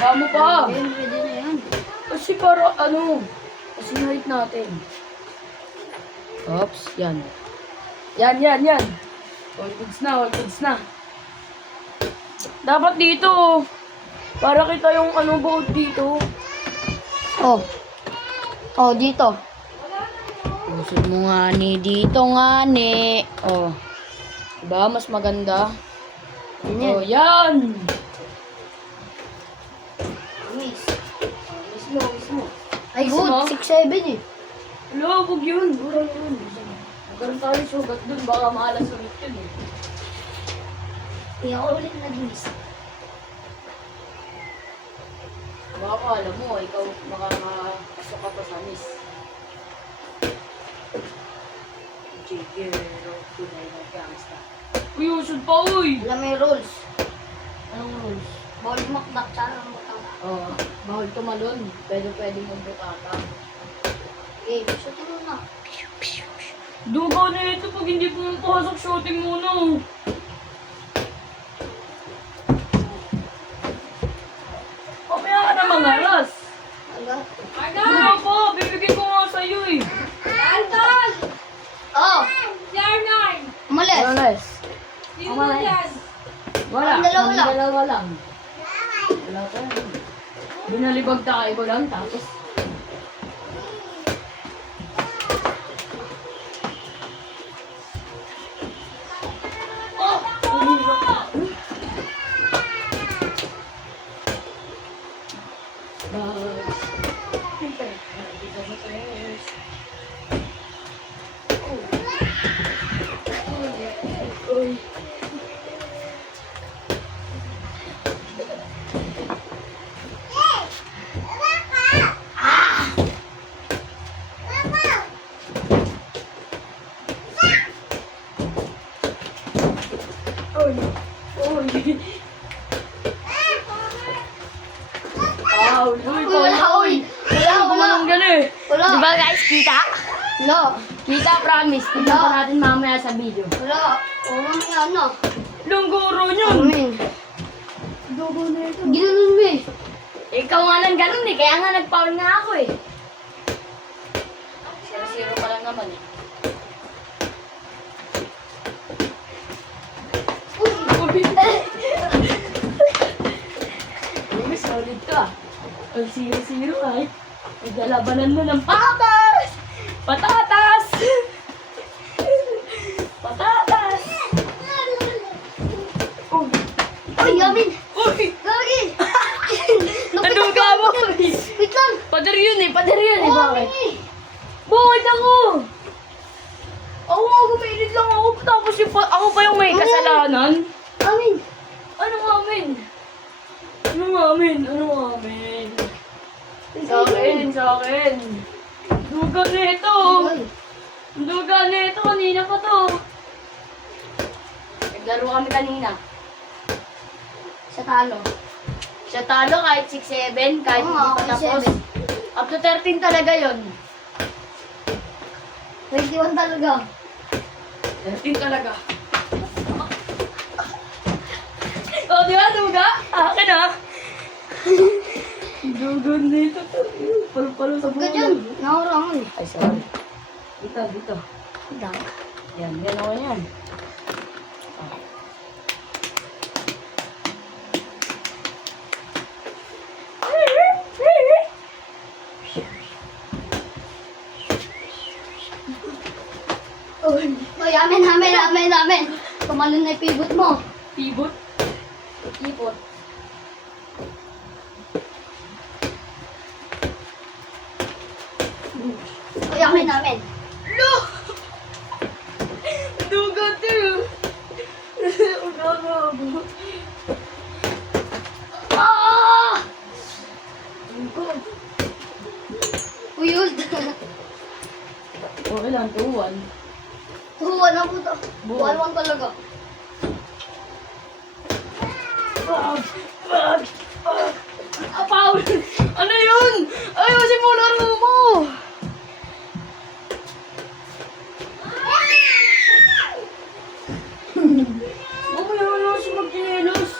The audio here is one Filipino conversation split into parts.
Baba mo pa. Pwede na yan. Kasi para ano, kasi height natin. Oops, yan. Yan. All goods na. Dapat dito, para kita yung ano buod dito. Oh. Oh, dito. Usod mo nga ni dito nga ni. Oh. Diba? Mas maganda. Yan. Oh, yan! Miss. Miss mo. Ay, Miss good. mo? 6'7" eh. Hello, huwag yun. Mura yun. Magkaroon tayo sugat dun. Baka maalas ulit yun eh. Kaya ako ulit nag-miss. Baka alam mo, ikaw makakasok ka pa sa miss. Jigero, tunay na gangsta. Uy, usod pa, uy! Wala may rules. Anong rules? Bawal makdak tsara ng batang. Oo, bawal tumalon. Pwede magbutata. Okay, shooting mo na. Duga na ito pag hindi pumapasok, shooting muna. Mamaya ka na mangaras. Aga. Duga pa, bibigyan ko nga sa'yo eh. Anton! Oh! CR9! Umalis. Alas. Sino mo yan? Wala. Ang dalawa lang. Dalawa lang. Wala ka. Binalibag tayo ko lang tapos. Wala. Wala. Diba guys, kita? Wala. Kita, promise. Tingnan pa natin mamaya sa video. Wala. O, mamaya na. Lungguro yun! Amin. Dugo na ito. Ginanon mo eh. Ikaw nga lang ganun eh, kaya nga nag-foul nga ako eh. 0-0 pa lang naman eh. Uy, solid ka. Pag 0-0 ay, naglalabanan mo ng patas! Patatas! Patatas! Uy! Ay, Amin. Uy! Gagi. Naduga mo! Wait lang. Pader yun eh, bakit? Amin eh. Bakit ako? Ako nga, gumilit lang ako. Tapos yung ako pa yung may kasalanan. Amin. Anong amin? Anong amin? Anong amin? Sa akin. Duga na ito. Ay. Duga na ito. Kanina pa to. Naglaro kami kanina. Sa talo. Siya talo kahit 6-7, kahit Oo, hindi pa okay, tapos. 7. Up to 13 talaga yon. 21 talaga. 13 talaga. Oh, di ba, duga? Akin ah. Duga nito. Palo-palo sa Huwag ka buhay. dyan. Nakurangan eh. Ay, sorry. Dito. Dang. Yan ako yan. Uy, amin. Tumalon na yung pivot mo. Pivot. Ipot. Uy, amin. Lo! Duga to. Ugago. Ah! Uy, ult. Okay lang, 2-1. Tuwan ako to. Tuwan talaga. Paul! Ano yun? Ayusin mo laro mo! Mamaya na si magkilos.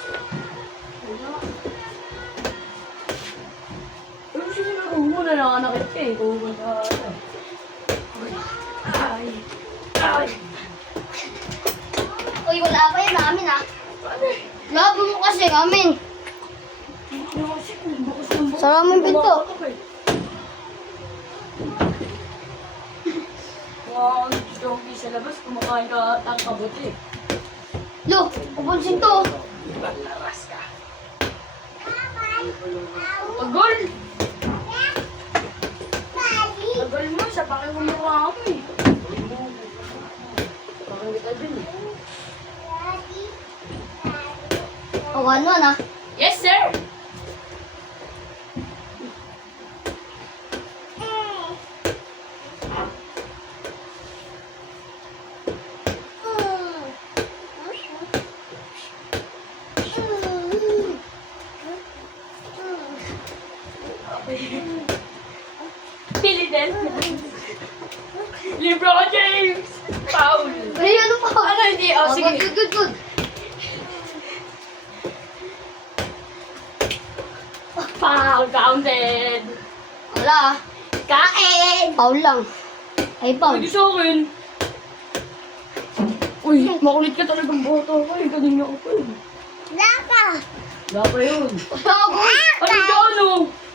nananakit ka eh. Oo, wala. Ay. Ay. Uy, wala pa yun namin ah. Labo mo kasi namin. Sara mo yung pinto. Wow, zombie sa labas. Kumakain ka at ang kabuti. Lo, pupunsin to. Laras ka. Agol! Agol mo, sa pakikumuha ako eh. Parang kita din eh. O, 1-1 ah. Yes, sir! Philadelphia. LeBron James! Foul! Uy, ano pa? Ano hindi? Oh, sige. Good. Foul! Counted! Wala ah. Kain! Foul lang. Ay, foul. Pwede sa akin. Uy, makulit ka talagang boto. Ay, ganun ako pa yun. Laka. Wala pa yun. Wala good. Ano ka ano?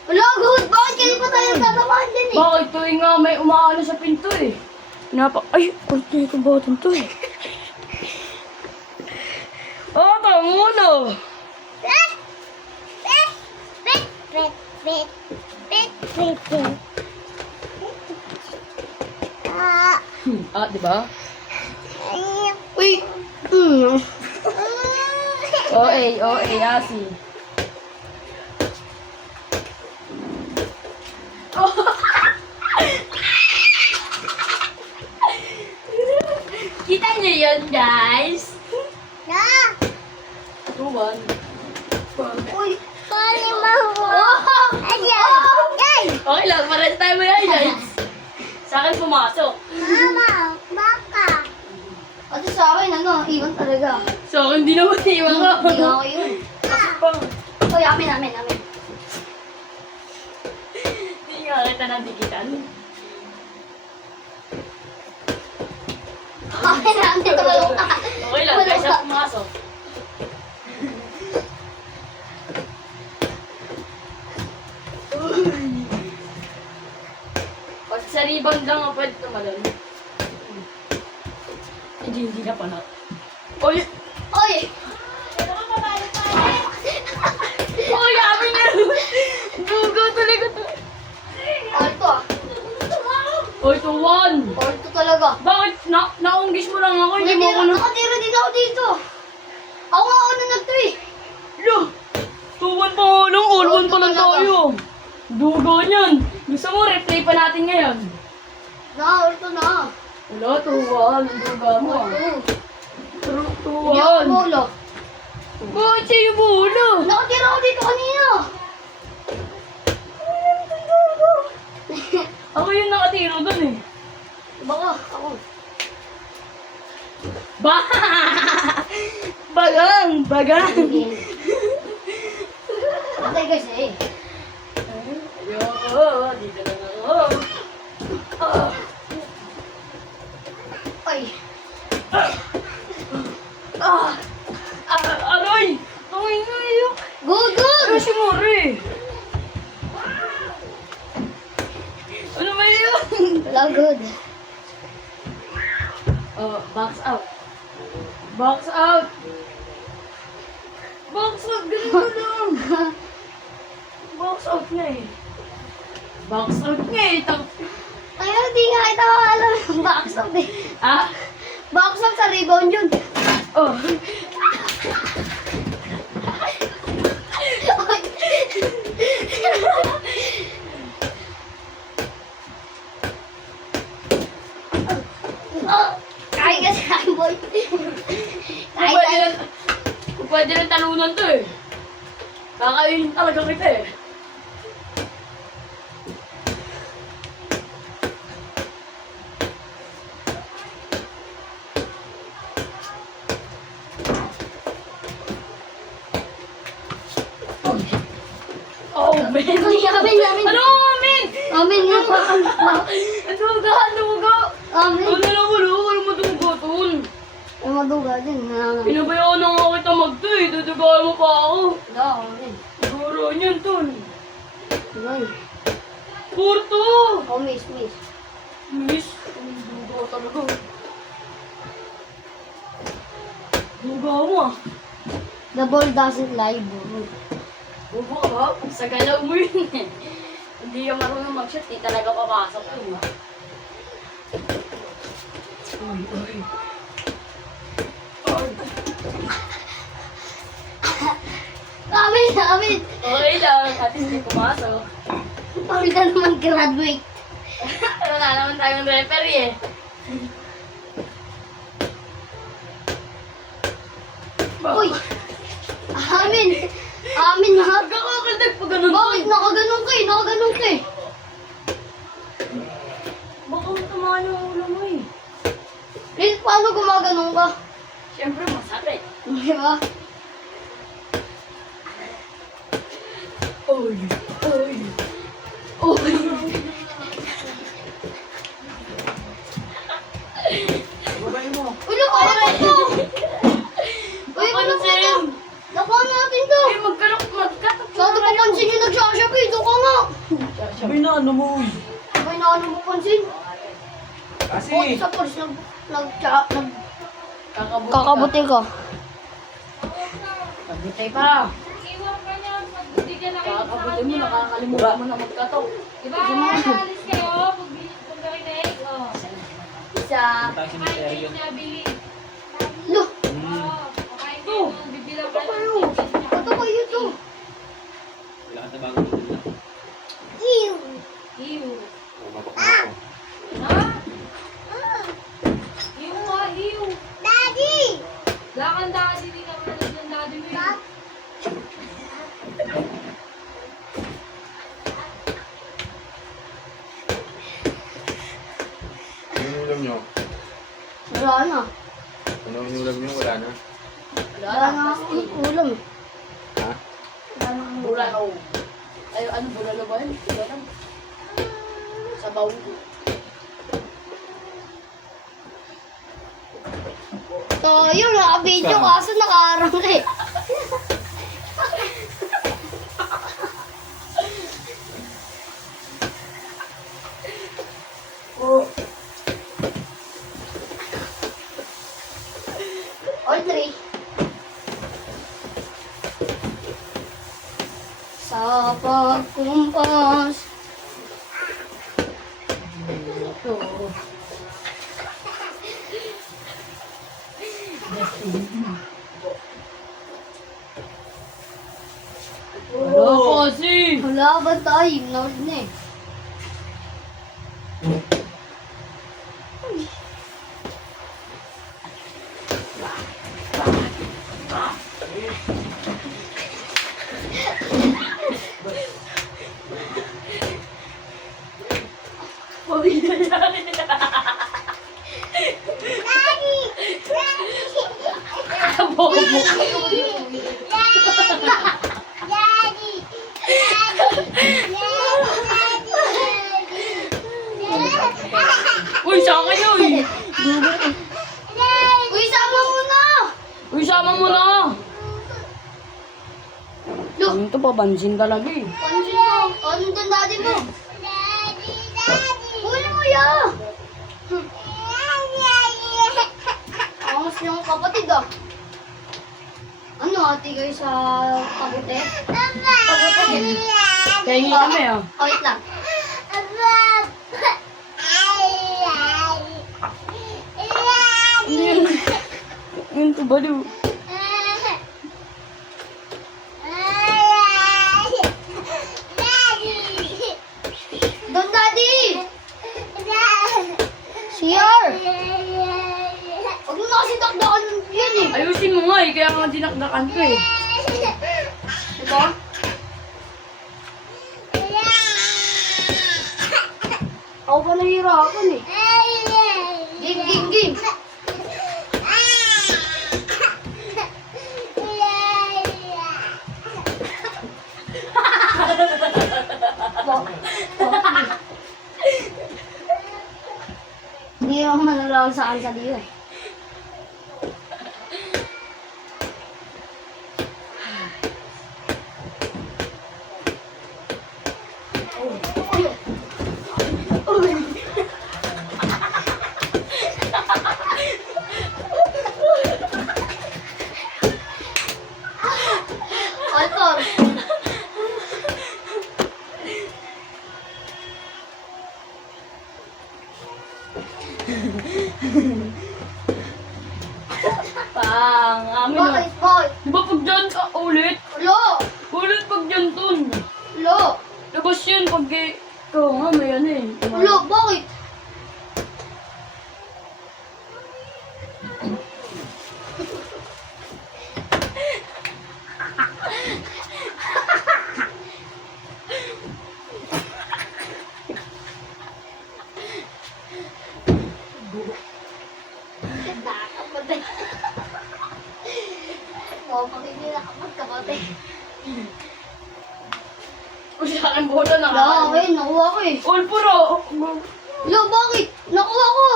Wala good. Bakit kanina pa tayo tatamaan din eh? Bakit tuwing nga may umaano sa pinto eh? Ay, kulit ko ba to eh? Oh, tama na. Di ba? Uy. OA, asi. Kita niyo yun, guys? Tuwan. Uy. Sorry, Mahu. Okay lang, pares tayo may highlights. Sa akin pumasok. Mama, baka. Kasi sa akin, iwan talaga. So, hindi naman iwan ka. Hindi ako yun. Pang, Uy, amin. hindi nga kita nandikitan. Amin, tulong ka. Okay lang, guys, Tulong ka. pumasok. Pag sa rebound lang ako pwede tumalon. Hindi na pa na. Uy! Uy. Uy, amin na! Dugo talaga to. Alto ah. Uy, to one! Alto talaga. Bakit? Naunggis mo lang ako, hindi mo ako na... Nakatira din ako dito. Ako nga ako na nagto eh. Lo! 2-1 pa nga lang, all 1 pa lang tayo. Dugo niyan. Gusto mo, replay pa natin ngayon. Alto na. Wala, 2-1. Ang duga mo ah. Alto. Hindi ako 2-1. bolo. Bakit sa'yo bola? Nakatira ako dito kanina. Ako yung nakatira dun eh. Baka ako. Ba! Bagang! Patay kasi. Ayoko, dito lang ako. Ay. Aray! Aray nga yun! Good. Ano si Mori? Ano ba yun? Wala good. Oh, box out. Box out! Box out! Ganun mo lang! Box out nga eh. Box out nga eh. Ayun, hindi nga ito alam yung box out eh. Ah? Box out sa rebound yun. Oh. Kaya kasi ang boy. Kung pwede rin talunan to eh. Kakainin talaga kita eh. Oh, man! Amin. Ano, man? Amin yung Duga, duga. Amin. Ano na wala? Wala maduga, tol. Yung maduga din. Pinabayaan na nga kita magto eh. Dudugaan mo pa ako. Wala, amin. Siguro niyan, tol. Ay. Porto! Oh, miss. Miss, ang duga talaga. Duga mo ah. The ball doesn't lie, bro. Bubo ka ba? Sa galaw mo yun eh. Hindi ka marunong mag-shoot, di talaga papasok yun. Uy, uy. Amin. Okay lang, at least di pumasok. Amin na naman graduate. Wala naman tayong referee eh. Uy! Amin na. Nagkakakaldag pa ganun. Bakit nakaganon ka eh? Baka matamaan yung ulo mo eh. Please, paano gumaganon ka? Siyempre masakit. Di ba? Oy. Uy, nakuha mo to! Uy, Papansin! nakuha natin to! Ay, magkatok. Sana papansin yung nagsashabi, ito ka nga! Sabi na, ano mo? May naano mo pansin? Kasi, O, sa pors, Kakabuti kakabuti ka. Kabutay pa. Iwan ka niya pag hindi ka nakita sa Kakabuti mo, kanya. nakakalimutan mo na magkatok. Diba, alis kayo pag nakinig. Oh. Isa. tayo si Kakain kayo Terry yun. niya, Billy. Lo, Oo, kakain kayo. Bibilang ka lang. ito kayo to. Wala ka na bagong tulad. Ew! Ew. O, mabak mo ako. Ha? Ew nga, ew. Daddy! Lakad-lakad, hindi ka malas ng daddy mo yun. Ano yung ulam nyo? Wala na. Ano yung ulam nyo? Wala na. Wala na akong ulam. Ha? Wala na akong ulam. Bulalo. Ay, ano bulalo ba yun? Hindi ko alam. Sabaw. So, yun, naka-video kaso nakaarang eh. All three. Sa pagkumpas. Ito. Wala kasi. Wala ba tayo? Nord na eh. Bobo. Uy, saan kayo eh? Uy, sama mo na! Uy, sama mo na. Lo, Ito pa, bansin talaga eh. pansin mo. Ano din daddy mo? Huli mo yan! Angas yung kapatid ah. Ano, ati kayo sa kabute? Kabute. Kahingi kami ah. Oh, wait lang. Yun to baliw. Don daddy! CR! Huwag mo na kasi dakdakan yun eh. Ayusin mo nga eh, kaya nga dinakdakan ko eh. Diba? Ako pa nahihirapan eh. Game. kayo ang manlalawal sa akin sa diyo eh. Altor! Amin na. Bakit? Bakit? Di ba pag dyan ka ulit? Lo! Ulit pag dyan dun. Lo! Labas yun pag ikaw nga may ano eh. Lo! Bakit? Nakakapatay. Oo, pakinggan nakapagkapatay. Kung sa akin bola na Wala ako eh, nakuha ko eh. All puro. Lo, bakit? Nakuha ko!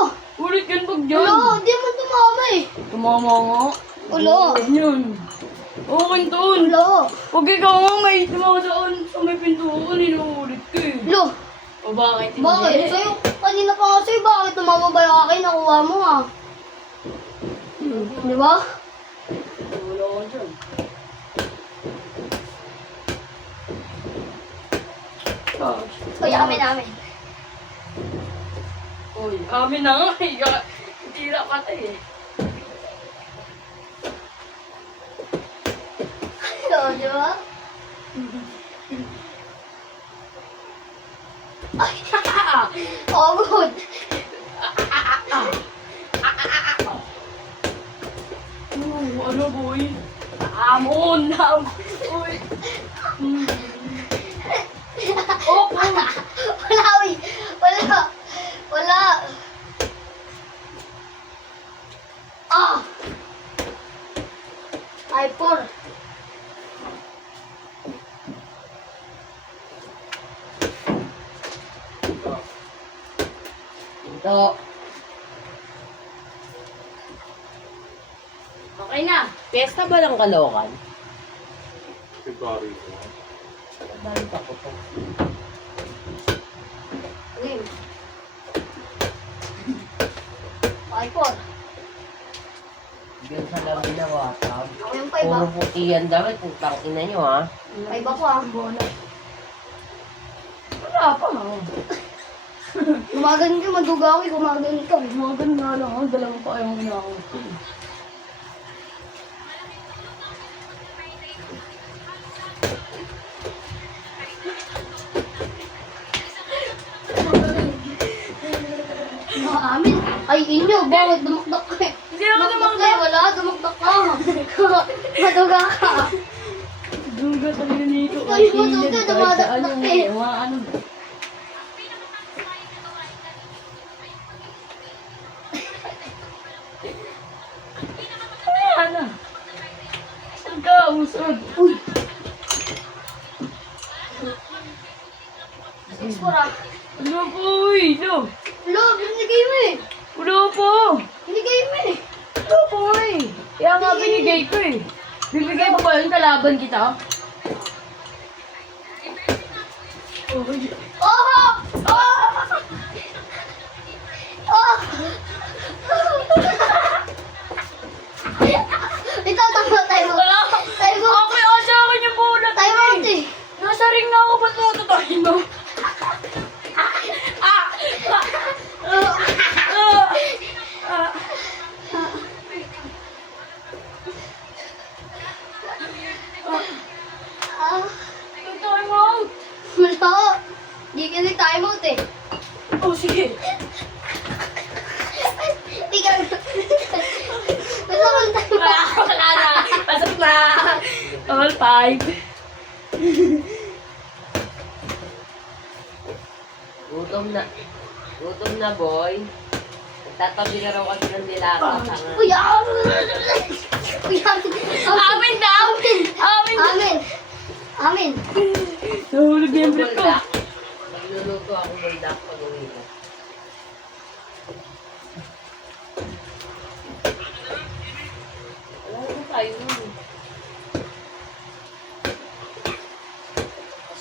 Ulit yan pag dyan. Lo, di mo tumama eh. Tumama nga. Ulo. Yun. Okay doon. Lo. Pag ikaw nga may tumama doon sa may pintuan, inuulit ka eh. Lo, O bakit hindi? bakit? Sa'yo, kanina pa nga sa'yo, bakit tumama ba yung akin? Nakuha mo ah. Di ba? Wala ko dyan. Uy, amin, amin. Uy, amin na nga eh. Tira ka tayo eh. Lo, di ba? Ay, oh, good. Ano boy? Amon! Uy! Oh! Wala, uy. Wala. Wala. Ah! iPhone. Ito. Okay na. Pesta ba ng Kalokan? February. Dahil pa ko to. Game. iPhone. Diyan sa lang ginawa. Ako yung 5 Puro ah. puti yan daw. Putang ina nyo ha. 5 ako ah. Wala pa nga. Gumagan ka, maduga ako eh. Gumagan ka. Mga ganun nga lang. Ang dalawang pa kayong inakot. Amin. Ay, inyo. Bakit dumakdak ka eh? Hindi ako Dumakdak ka eh. Wala, dumakdak ka. Maduga ka. Duga talaga nito. Ay, maduga, dumadakdak eh. Mga ano. Ano? Saan ka? Usod. Uy. 6-4 ah. Ano po? Uy! No! Lo, binigay mo eh. Wala po! Binigay mo eh. Wala po eh! Kaya nga binigay ko eh. Bibigay mo ba yun kalaban kita? Uy! Oh! Oh! Oh! Ito, tayo. Wala! Tayo mo. Okay, sa akin yung bulat Tayo mo, ate. Nasa ring na ako, ba't mo tatahin mo? Ah, Tatahin mo! wala. Di kasi time out eh. Oh, sige! Di ka. Gusto ko yung time out. Wala na! Pasok na! All five! Gutom na. Gutom na boy. Tatabi na raw kasi ng dilata. Uy, ah! Uy, amin. Amin daw! Amin daw! Amin. Amin. Nahulog na yung brief ko. Buldak. Magluluto ako buldak pag uwi ko.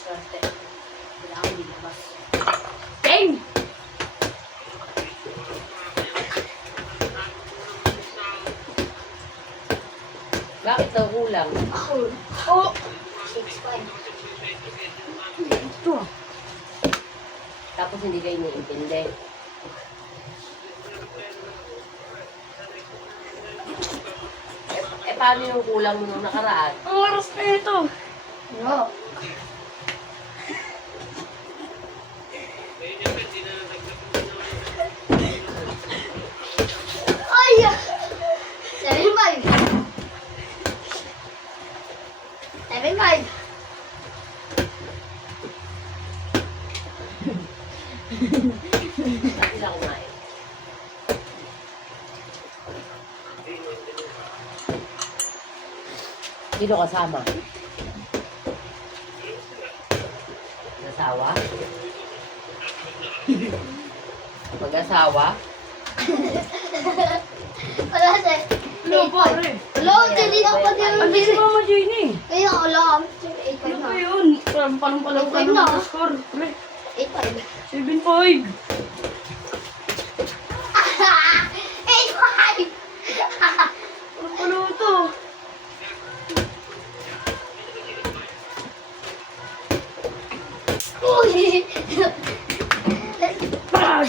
swerte. Kailangan dilabas. Game! Bakit daw kulang? Oh! 6-5. Ito ah. Tapos hindi kayo iniintindi. Paano yung kulang mo nung nakaraan? Ang oras na ito. No. Ay! 7-5. 7-5. Bakit sila kumain? Sino kasama? Mag-asawa? Mag-asawa? Wala sa... Ano pare? Wala, hindi ako pa din. Ano si Mama Jane eh? Kaya wala kami. 8-5 Ano na. ba yun? Palang ka Eight na na. score. Pre, 8-5. 7-5. 8-5! Ano pala ito? Uy! Brad!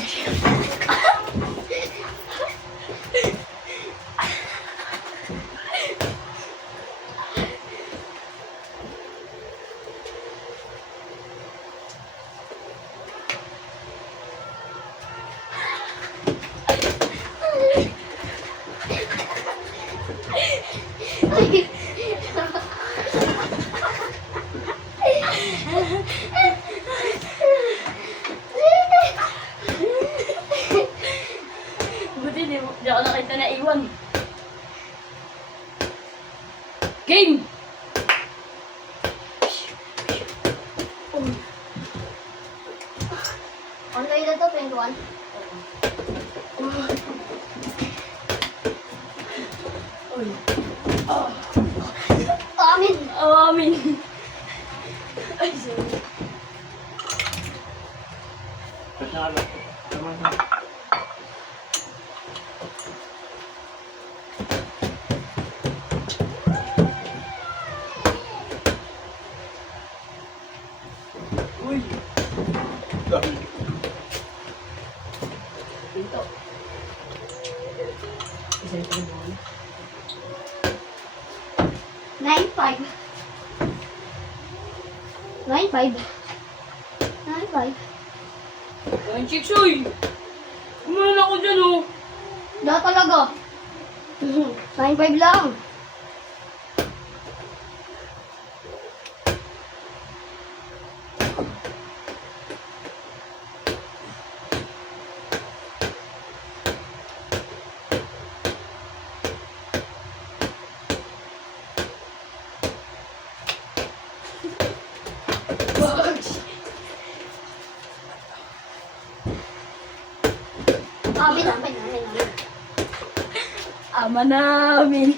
Buti di ako nakita na iwan. Game! Ano kayo na to, 21? Uy. Amin! Amin. Ay, sorry. Ba't nakalap? Naman na. Uy. Pinto. Isa ito yung bola. 9-5. 9-5. 9-5. Ang chicks, uy. Kumain ako dyan, oh. Wala talaga. 9-5 lang. Amin, amin, amin, amin. Ama namin.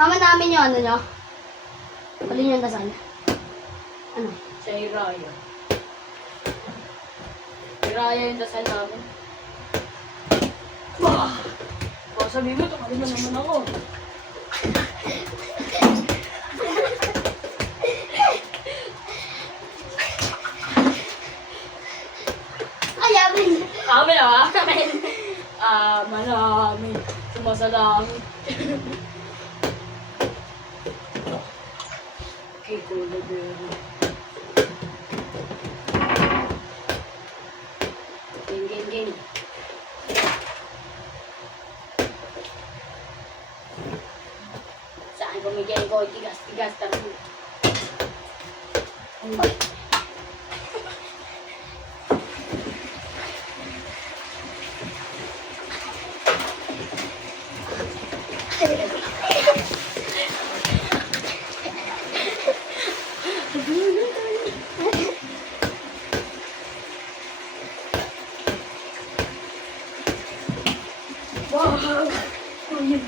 Amin namin yung ano nyo. Alin yung dasal? Ano? Sa Iraya. Iraya yung dasal namin. Bah! Baka sabihin mo, tumalim na naman ako. Ay, amin. Amin ah! Amin! Ama namin. Sumasalangit. Okay, cool na girl. Game, game, game. Saan bumigay ko? Tigas-tigas talaga. Wow! Kuya,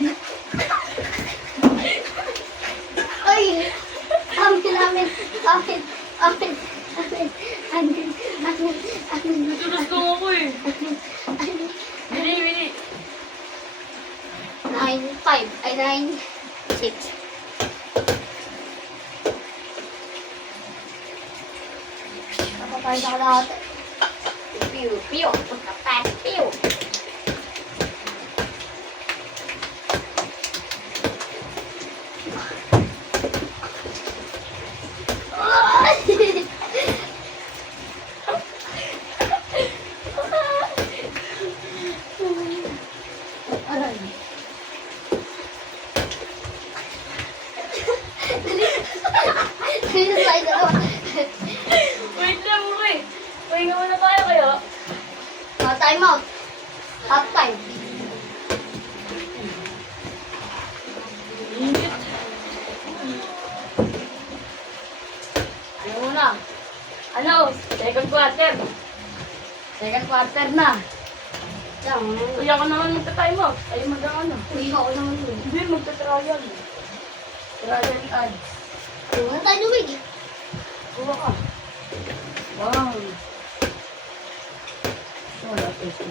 Amin. Amin. Amin. Amin. Amin. Tulos ko ako eh. Bili, bili. 9-5. Ay, 9-6. Kapapay sa kalahati. Piu, piu. Kapapay, piu. Aray. Slide ako. Wait lang, okay. Pahinga muna tayo kayo. Time out. Half time. Init. Ano muna? Ano? Second quarter. Second quarter na. Lang. Kaya ka naman magta-time out. Ayaw mag-ano. Uy, ako naman yun. Hindi, magta-trial. Trial ads. Ano na tayo lumig? Kuha ka. Wow. Wala, pwede.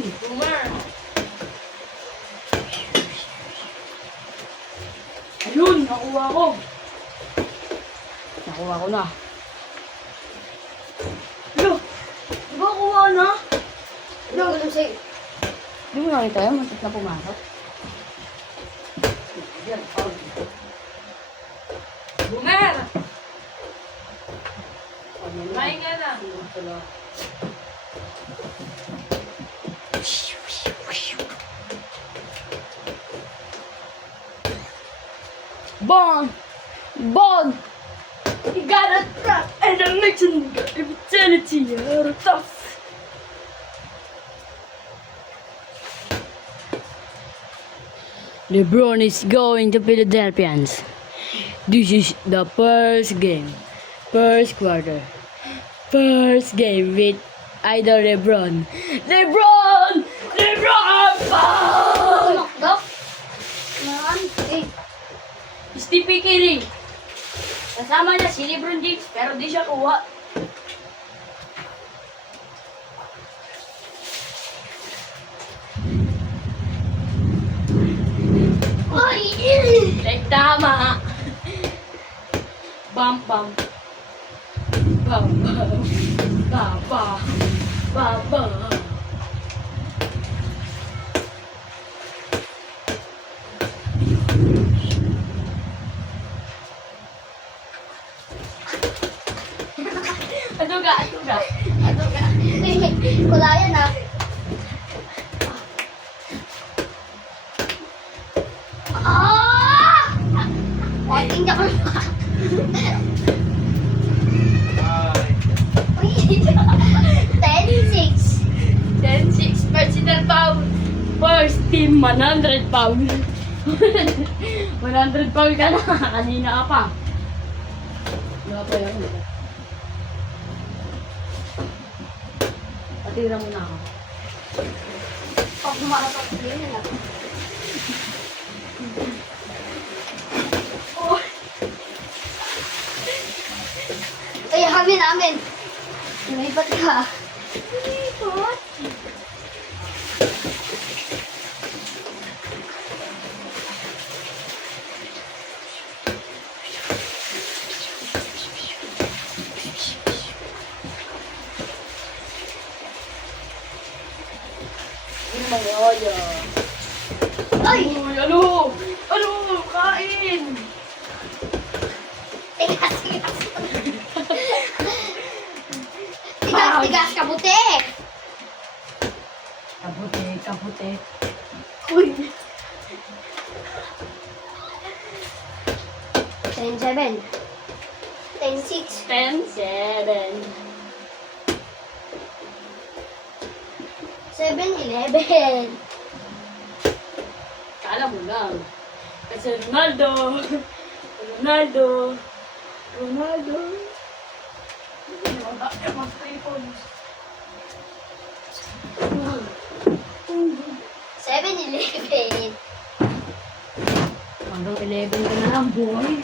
Boomer. Ayun, nakuha ko. Nakuha ko na. Lo, di ba kuha na? Ano ko lang sa'yo? Di mo nakita yun, matik na pumasok. Yan, out. Boomer! Kain ka na. Bond! Bond! You got a trap and a legend immortality, you're tough! LeBron is going to Philadelphians. This is the first game. First quarter. First game with either LeBron. LeBron! LeBron! Ball! Knocked off? Naman. Eh. Stevie Curry. Kasama niya si LeBron James pero di siya kuha. Ay! Like tama. Bam bam. Bam bam. Bam bam. Bam bam. Aduga, aduga. Aduga. Wala yan ah. Ah! Konting ka pa. Uy! 10-6. 10-6 personal foul. First team 100 foul. 100 foul ka na. Kanina ka pa. Wala pa yan. Patira mo na ako. Pag kumakatak din yan ah. Ay, amin. Lumipat ka. Lumipat? Ay! Uy, ano? Ano? Kain! Tigas! Tigas, kabuti! Kaputi. Uy! 10-7. 10-6. 10-7. 7-11. Kala mo lang. Kasi Ronaldo. Mas 3 points. 7-11. Hanggang 11 ka na lang, boy.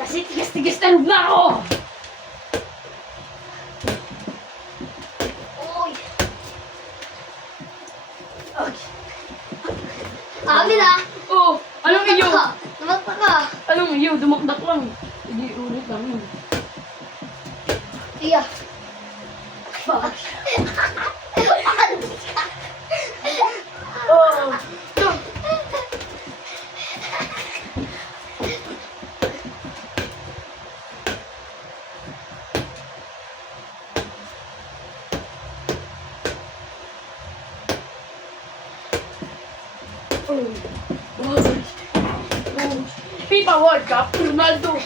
Kasi tigas-tigas na loob na ako. Uy! Amin ah! Oh, anong iyo? Tumakta ka! Anong iyo? Dumakdak lang. Hindi ulit lang yun. Iya! Bakit? Oh, FIFA World Cup, Ronaldo.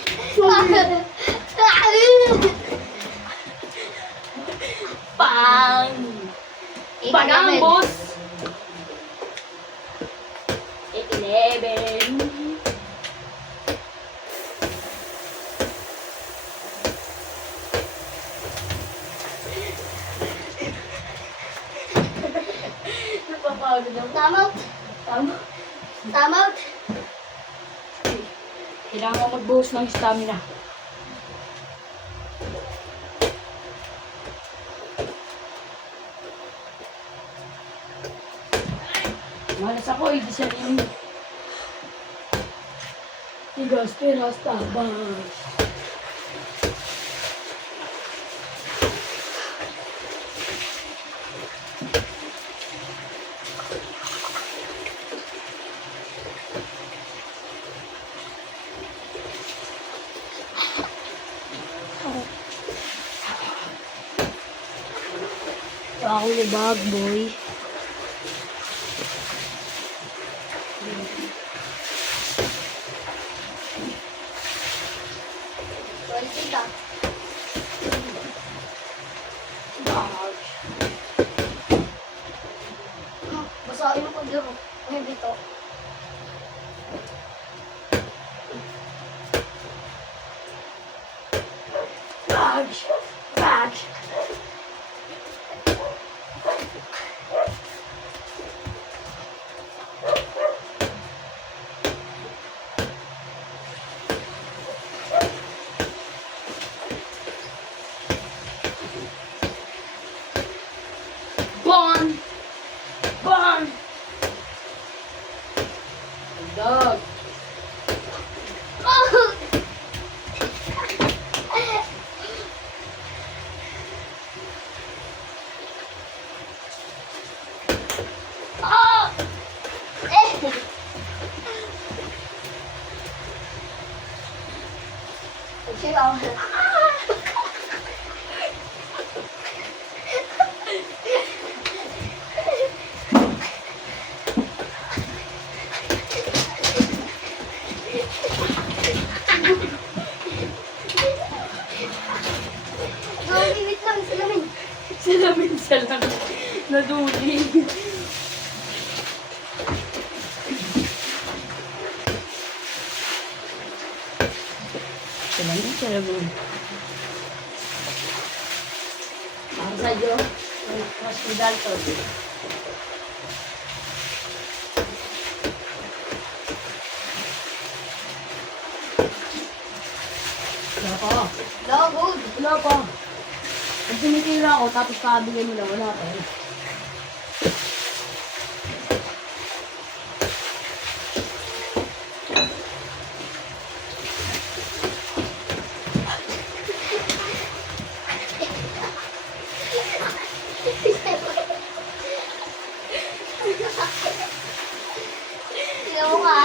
Pang! Pagambos! 11. Napapagod ako. Time out! Tama. Time out! Kailangan ko mag-boost ng stamina. Malas ako, hindi siya rin. Tigas, peras, tabas. Ako ni Bag Boy. Sorry, tita. Basahin mo pag laro. Ay, dito. Bag! Bag! Bon! Bon! Dog. Ah! Eh! Sigaw. Wait lang, salamin. Salamin sa lang. Naduli. Salamin, salamin. Ako sa'yo. Hospital to. Wala pa. No, good. Wala pa. Pag tumitira ako, tapos kabigay mo na, wala pa. Tingnan mo ka.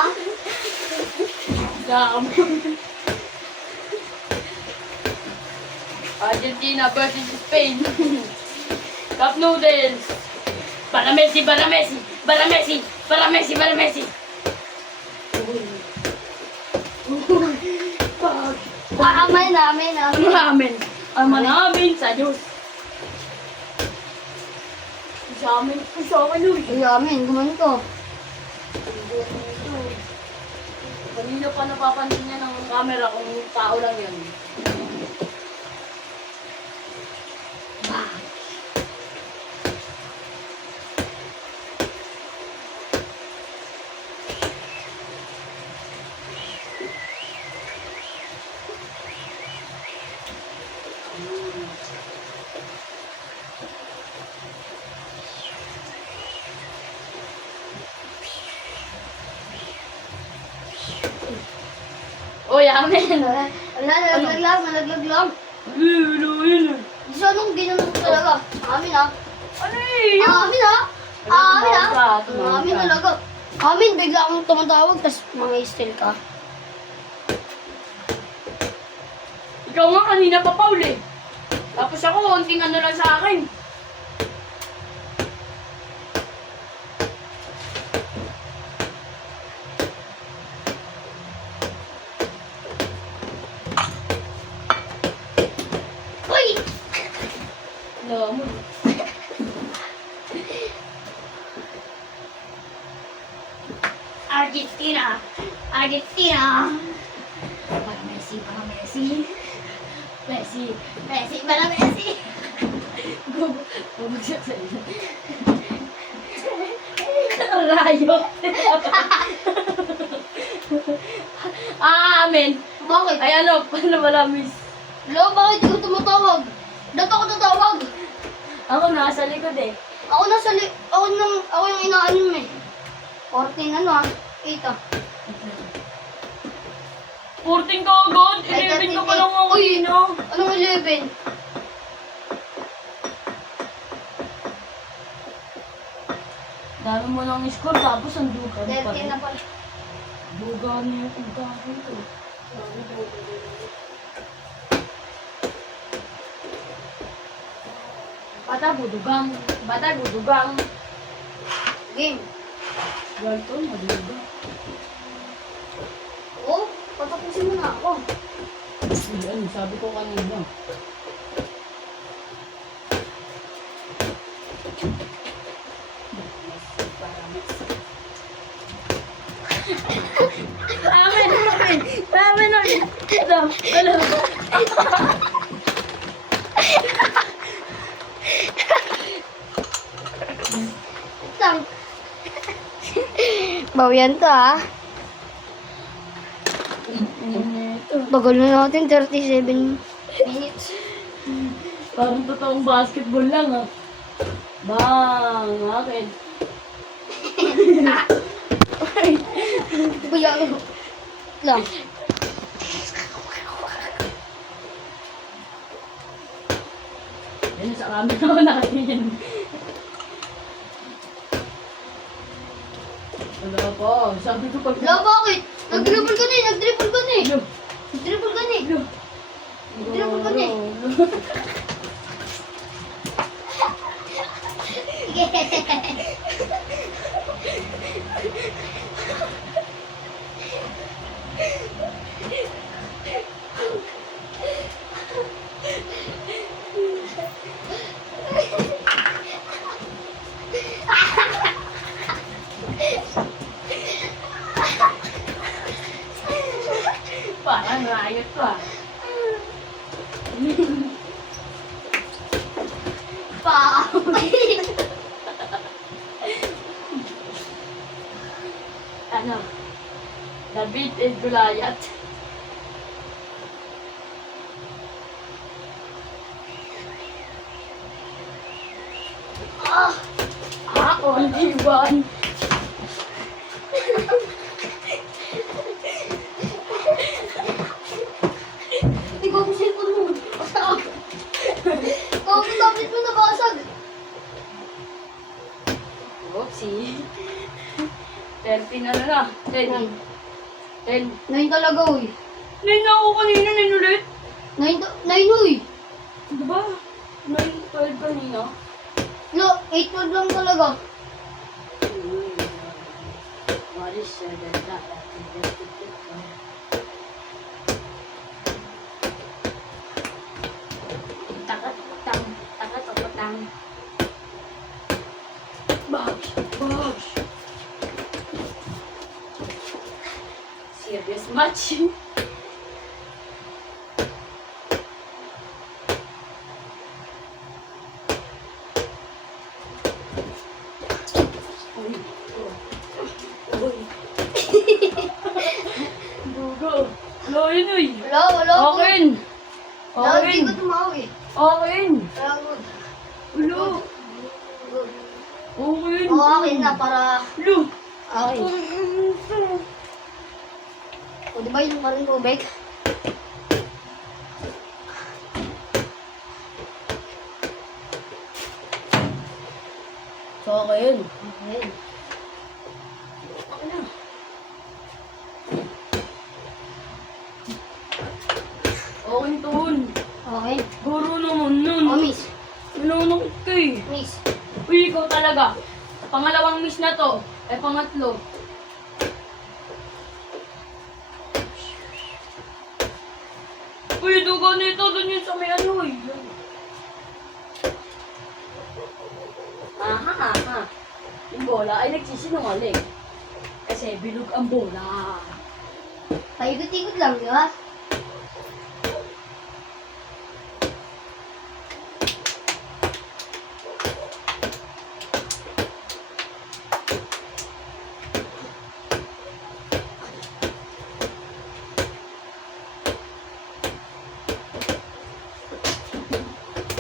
Argentina versus Spain. Cup noodles. Para Messi, para Messi, para Messi, para Messi, para Messi. Amay namin ah. Ano namin? Ama namin sa Diyos. Sa amin, uy. Ay, amin. Gumanto. Kanina pa napapansin niya ng camera kung tao lang yan. Uy, amin. Wala, nalaglag lang. Ano yun? Di siya nung ginanong ko talaga. Amin ha. Ano yun? Amin ha. Amin ha. Tumawag ka. Amin talaga. Amin, bigla akong tumatawag, tas mga still ka. Ikaw nga kanina pa, Paul eh. Tapos ako, konting ano lang sa akin. Uy! Alam mo. Argentina! Argentina! Para Messi, para Messi. Messi, Messi, para Messi. Bumagsak sa iyo. Rayo. Amen. Bakit? Ay ano, paano wala miss? Lo, bakit di ko tumatawag? Dato ako tatawag. Ako nasa likod eh. Ako yung inaanim eh. 14 ano ah. 8 ah. 14 ka agad? 11 ka pa lang ako yun ah. Anong 11? Dami mo lang score tapos ang duga pa 13 rin. na pala. Duga niya yung dami ko. Bata budugang. Bata budugang. Game. Galton, maduga. Oh, patapusin mo na ako. Yan, sabi ko kanina. Amen. Alam. Lang. Bawian to ah. Bagal na natin, 37 minutes. Parang totoong basketball lang ah. Bang! Akin. Bayaw. Lang. Yan sa amin ako nakin. Wala pa. Sabi ko pag... Lo, bakit? Nag-dribble ka na eh. Nag-dribble ka na eh. Lo. Nag-dribble ka na eh. Nag-dribble ka na eh. Parang riot ko ah. Pao. Ano? David and Goliath. Only one. Ikaw ko cellphone mo. Ikaw ko tablet mo nabasag. Oopsie. 13 ano na? 10. 10. 9 talaga uy. 9 na ako kanina, 9 ulit. 9 uy. Diba? 9, 12 kanina. Lo, 8 word lang talaga. What is that? Takatang. Bosh. Serious match. Dugo. Loyin uy. Wala. Okin. Wala, hindi ko tumawi. Okin. Wala, good. Ulo. Good. Okin. O, akin na para... Ulo. Okay. O, di ba yung parang tubig? So, okay yun. Okay. Okay na. Okay, Ton. Okay. Guro naman nun. Oh, miss. Pinanakit ka eh. Miss. Uy, ikaw talaga. Pangalawang miss na to. Pangatlo. Uy, dugo nito. Doon yun sa may ano eh. Aha. Yung bola ay nagsisinungaling. Kasi bilog ang bola. Paikot-ikot lang, di ba?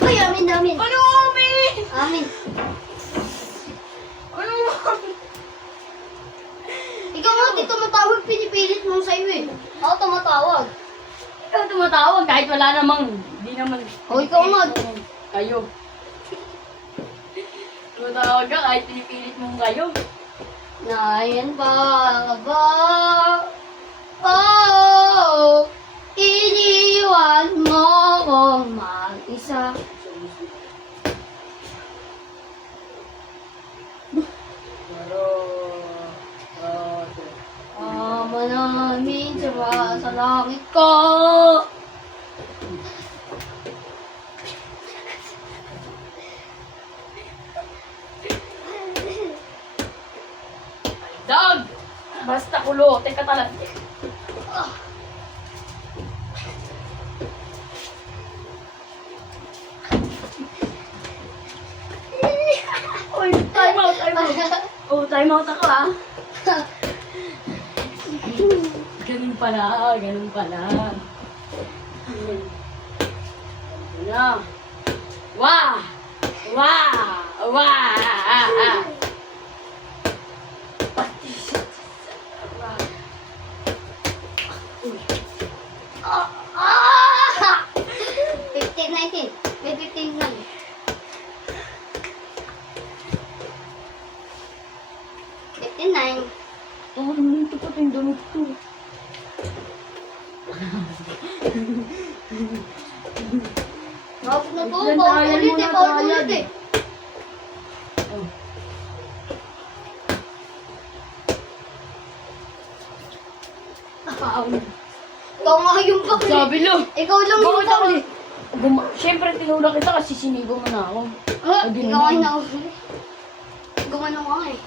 Ay, amin. Ano, Ami? Amin. Ano? Ikaw nga, di tumatawag, pinipilit mo sa'yo eh. Ako tumatawag. Ikaw tumatawag kahit wala namang, hindi naman. O, ikaw nga. Kayo. Tumatawag ka kahit pinipilit mong kayo. Nayan ba ba? Oh, iniwan mo kong mag-isa. Ama namin sa langit ko. Dog! Basta kulo, teka talaga. Uy, time out. Oh, time out ako ah. Ganun pala. Ganun na. Wah! Ah! 15, 19. May 15 lang. Nine. Oh, ito pa yung damit ko. Mabot na to. Diyan tayo muna, Paulit tayo. eh. Oh. Ikaw nga yung bakli. Sabi lang. Ikaw lang yung Bakit ako? bakli. Siyempre, tinulak kita kasi sinigo mo na ako. Ha? Sabi Ikaw nga naman. yung nauli. Gumano nga eh.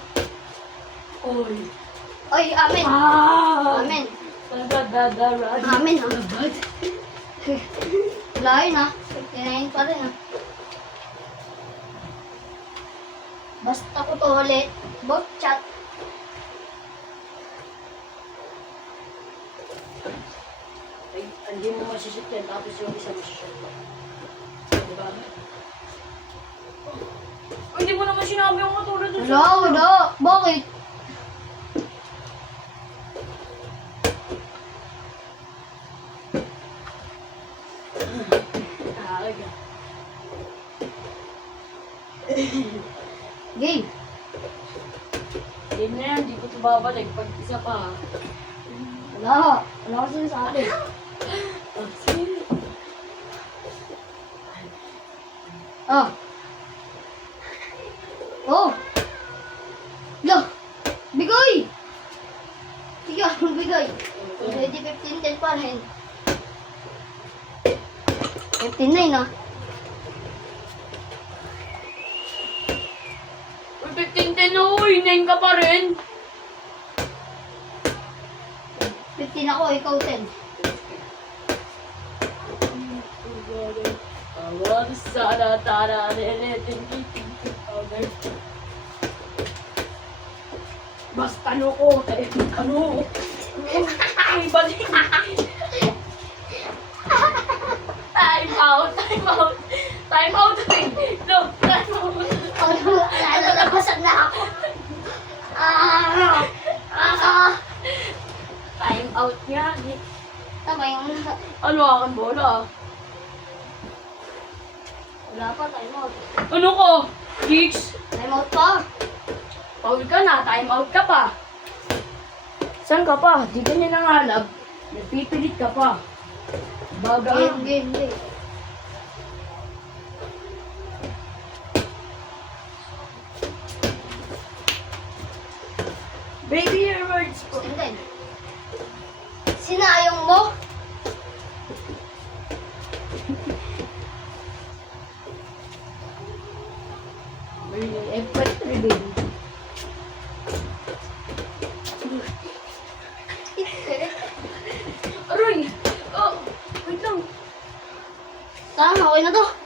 Oy. Oy, amen. Amen. Dadadara. Amen ha. Wala yun ha. Kinain pa rin ha. Basta ko to ulit. Bot chat. Ay, hindi mo masishoot yan, tapos yung isa masishoot mo. Diba? Ay, hindi mo naman sinabi yung katulad doon Wala. Bakit? Game. Hindi na yan, hindi ko ito babalik pag isa pa. Wala. Wala ko sinasabi. Oh. Oh. Lo. Bigoy. Sige, anong bigoy? Pwede 15-10 pa rin. 15-9 ah. Uy, 15-10 na, uy, 9 ka pa rin. 15 ako, ikaw 10. Awag sana tara neletin powder. Basta loko, ano? Ay, balik. Time out. No, time out. Nalalabasan na ako. Time out nga. Hindi Ano aking bola ah? Wala pa, time out. Ano ko? Jigs? Time out pa. Foul ka na, time out ka pa. Saan ka pa? Di ka niya nangalab. Nagpipilit ka pa. Baga. Game. Baby, your words po. Extended. Sinayong mo? F3, baby. Aroy! Oh, wait lang. Tama, okay na to.